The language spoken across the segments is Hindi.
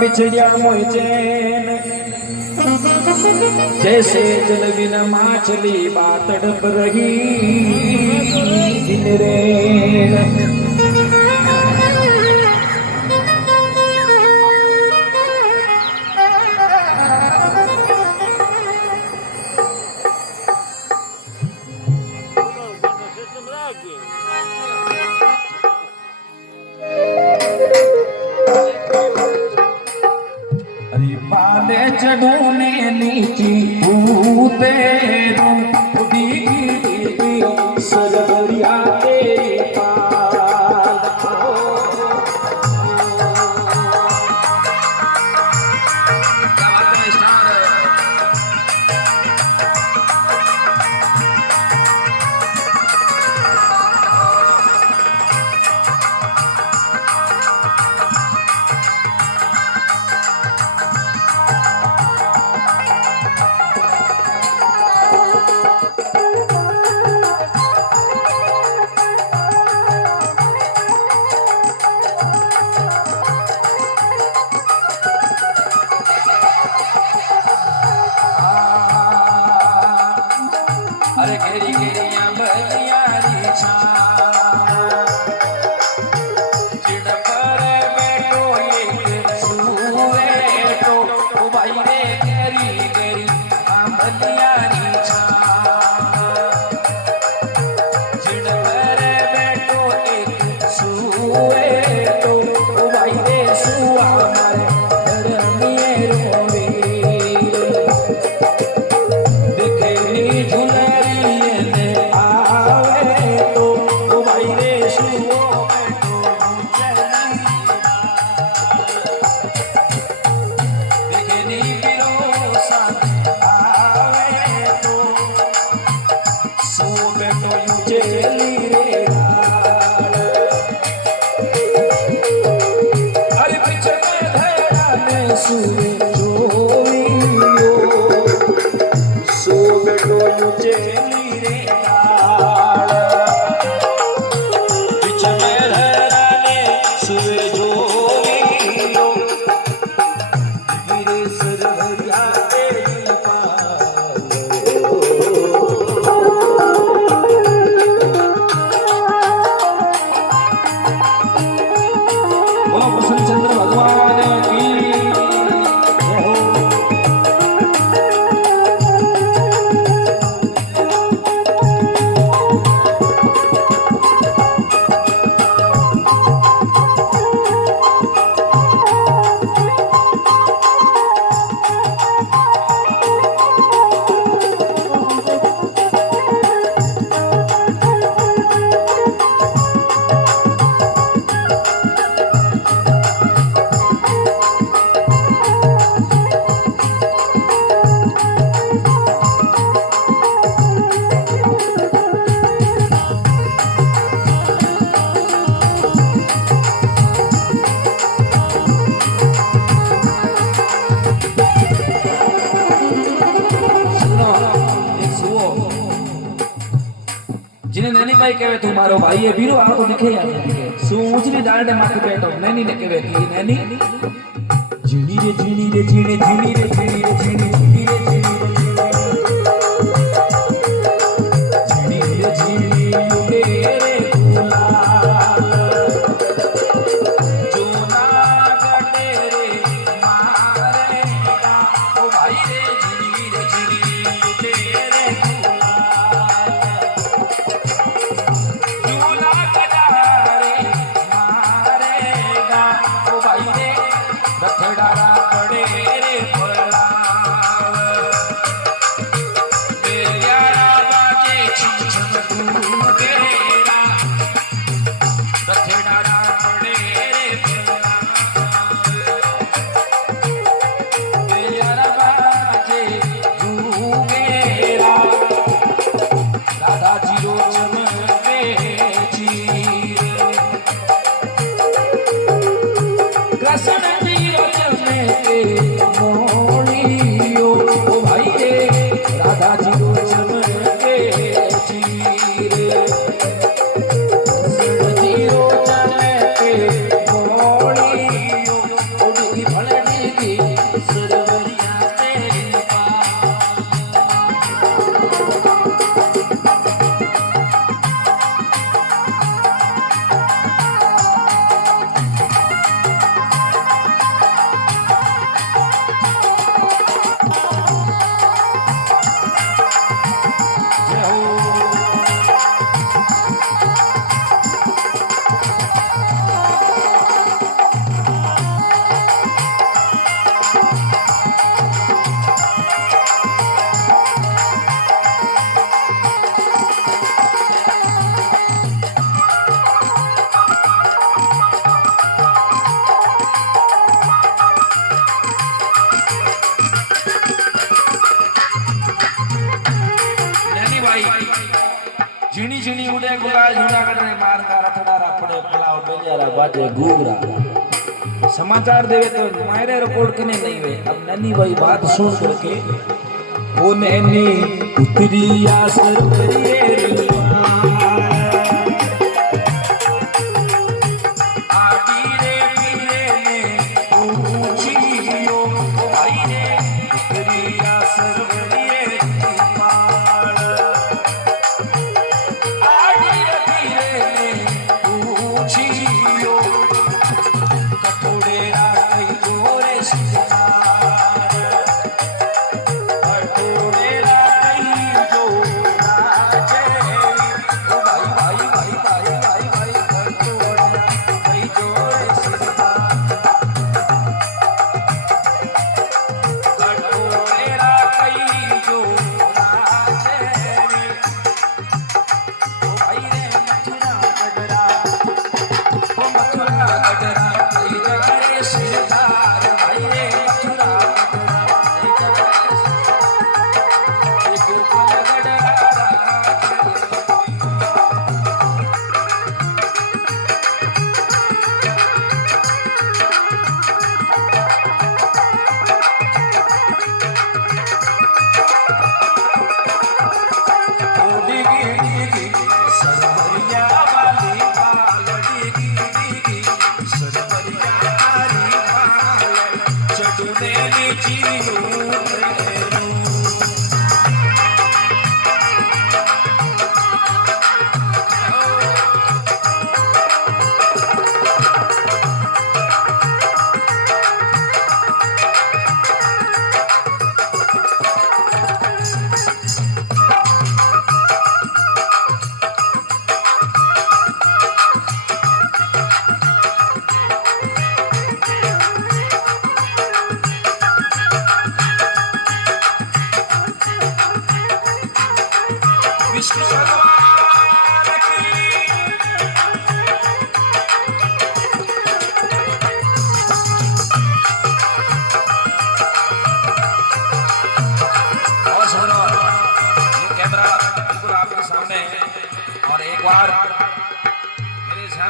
बिछड़िया मोह चैन जैसे जल बिना माछली बात तड़प रही दिन रैन। चढ़ू ने नीची ऊते सरवरिया तेरी घेरी घेरिया बलिया री चिड़ पर बैठो एक सुवेटो ओ भाई रे घेरी घेरी बलिया री चिड़ पर बैठो एक सुवेटो ओ भाई रे सुआ मारे धरनिए रोवे देखेली झूला जिने नैनी भाई कहवे तू मारो भाई है बीरो आ तो दिखे यार सूंचरी डांडे माथे बैठो नैनी ने कहवे की नैनी झीनी रे झीनी रे झीनी झीनी रे झीनी रे झीनी झीनी रे झीनी रे झीनी रे गुलाल जो ना गटे रे मारेगा ओ भाई रे झीनी रे झीनी रे रखडारा पड़े रे फला झीणी झीणी उड़े गुलाल जूनागढ़ में मार का रथड़ा रापड़े पलाव बेलियारा बाजे घूघरा समाचार देवे तो मायरे रिकॉर्ड करने नहीं हुए। अब नन्ही भाई बात सुन करके ओ नैनी उतरी आसर करिए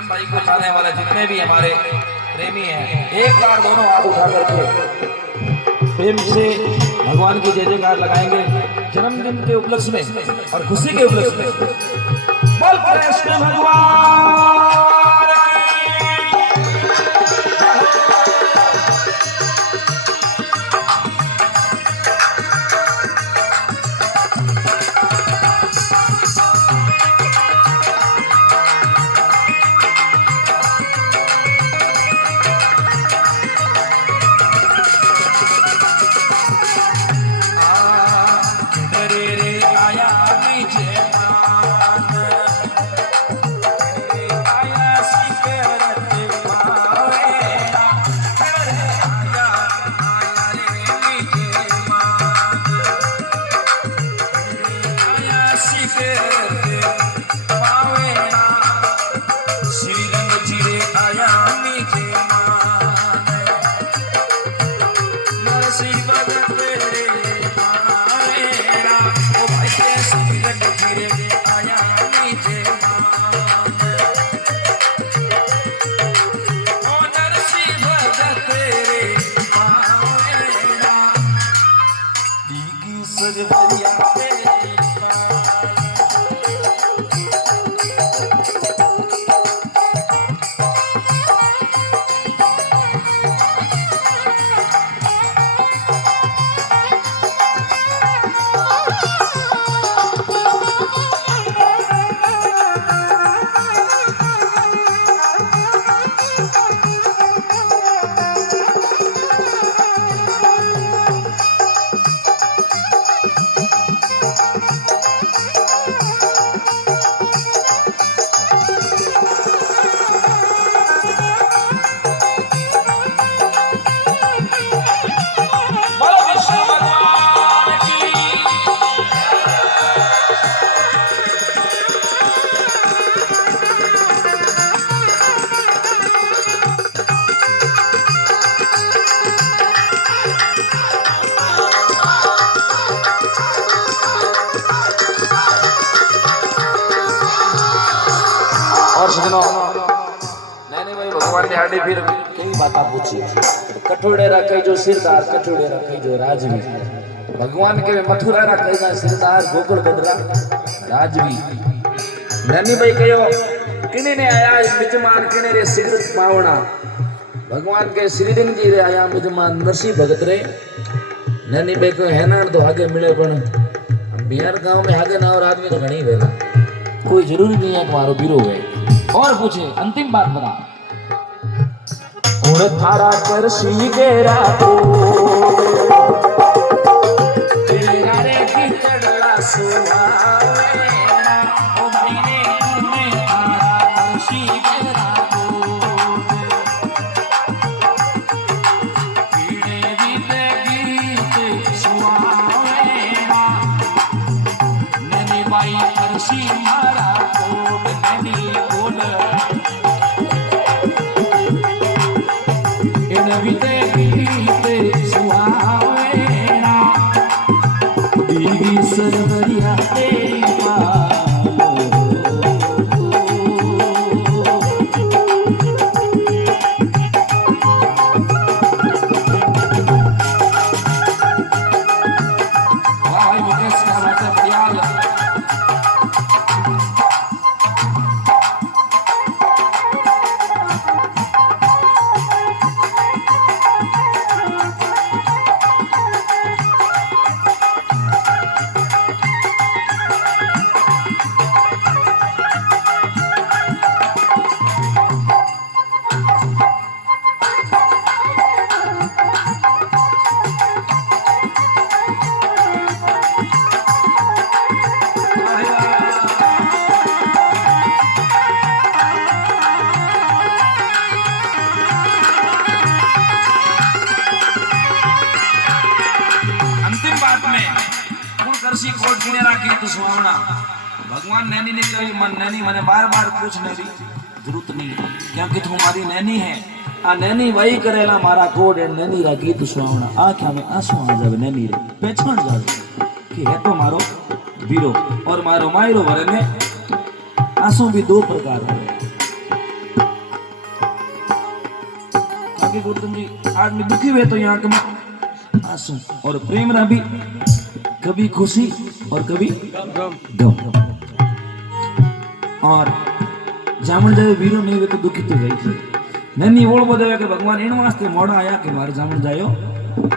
भाई को चाहने वाले जितने भी हमारे प्रेमी हैं एक बार दोनों हाथ उठा करके प्रेम से भगवान की जय जयकार लगाएंगे जन्मदिन के उपलक्ष्य में और खुशी के उपलक्ष्य में। बोल कृष्ण भगवान और सजनों नैनी भाई भगवान ने आड़ी फिर कई बातें पूछी कठोड़े रखे जो सिरदार कठोड़े रखे जो राजवी भगवान के मथुरा रखे जो सिरदार गोकुल बदरा राजवी नैनी भाई कहो किने ने आया मिजमान किने रे सिगरत पावना भगवान के श्रीरंग जी रे आया मिजमान नरसी भगत रे नैनी भाई को हैनान तो आगे मिले पण बिहार गांव में आगे ना और आदमी तो घणी वेला कोई जरूरी नहीं है तुम्हारो बीरो है और पूछे अंतिम बात बता उड़ थारा कर सी गेरा को तेरा रे की चढ़ला सुहावे ओ भाई रे तुम्हें थारा कर सी गेरा को कीड़े जीते गीत सुहावे नैनी बाई कर सी मारा को नैनी बोल विते गीते सुहावेना दीवी सरवरिया तेरी कोट गिने राखी तो सुहावना भगवान नैनी ने कही मन नैनी मैंने बार-बार पूछने दी जरूरत नहीं क्योंकि तुम्हारी नैनी है आ नैनी वही करेला मारा कोड एंड नैनी राखी तो सुहावना आंखों में आंसू आ जावे नैनी रे पहचान जावे कि है तो मारो वीरो और मारो मायरो भरे में आंसू भी दो प्रकार है आगे गुरुदेव जी आदमी दुखी हुए तो यहाँ के आंसू और प्रेम रा भी कभी खुशी और कभी गम और जामन जाए वीरो नहीं हुए तो दुखी तो गई थी नैनी ओढ़ बोले कि भगवान इन वास्ते मोड़ा आया कि मारे जामन जायो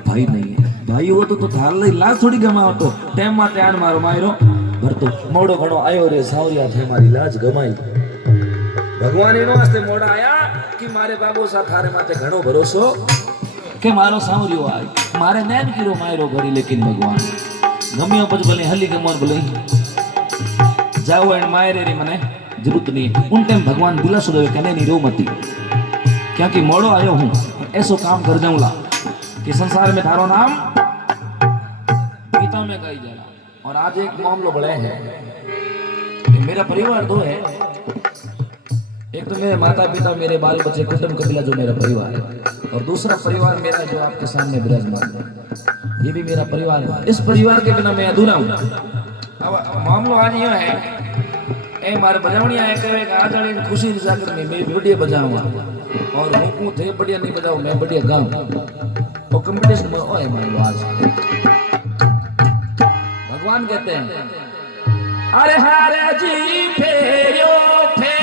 भाई नहीं है भाई हो तो थार लई लाज थोड़ी गमाओ तो टाइम माते आन मारो मायरो भरतो मोड़ो घणो आयो रे सावरिया थे मारी लाज गमाई भगवान इन वास्ते मोड़ा आया कि मारे बाबू सा थारे माते घणो भरोसो के मारो सावरियो आय मारे नैन कीरो मायरो भरी लेकिन भगवान गमियों पच भले हली गमोर भले जाओ एंड मायरे रे मने जरूरत नहीं उन टाइम भगवान दिलासो देवे कने नहीं रो मती क्योंकि मोड़ो आयो हूं ऐसो काम कर जाऊंगा कि संसार में थारो नाम गीता में गाई जाला और आज एक मामलो बड़े है कि मेरा परिवार दो है एक तो मेरे माता पिता मेरे बाल बच्चे कुटुंब कबीला जो मेरा परिवार है और दूसरा परिवार मेरा जो आपके सामने विराजमान है ये भी मेरा परिवार है इस परिवार के बिना मैं अधूरा हूँ अब मामलो आज ये है ए मारे बजावणिया है कहे कि आज वाली खुशी जाकर मैं बढ़िया बजाऊंगा और हूँ थे बढ़िया नहीं बजाऊं मैं बढ़िया गाऊं और कंपटीशन में ओए मारो आज भगवान कहते हैं अरे हारे जी फेरियो फेरियो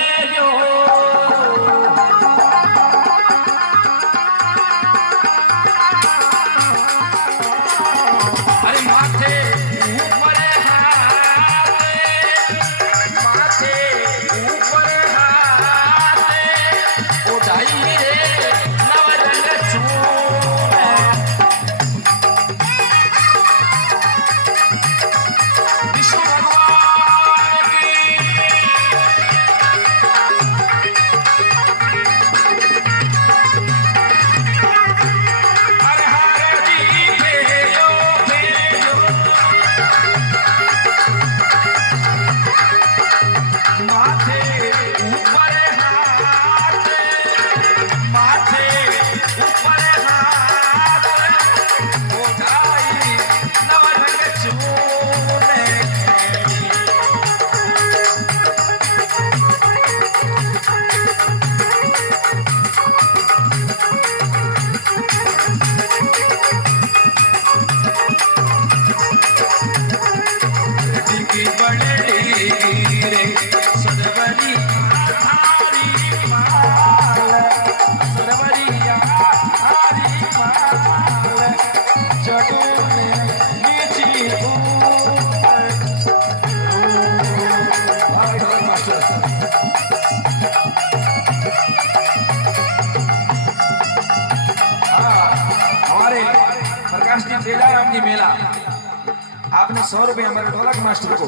आपने 100 रुपये हमारे ढोलक मास्टर को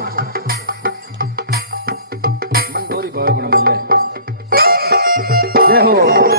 मन तोरी भाव गुण मिले जय हो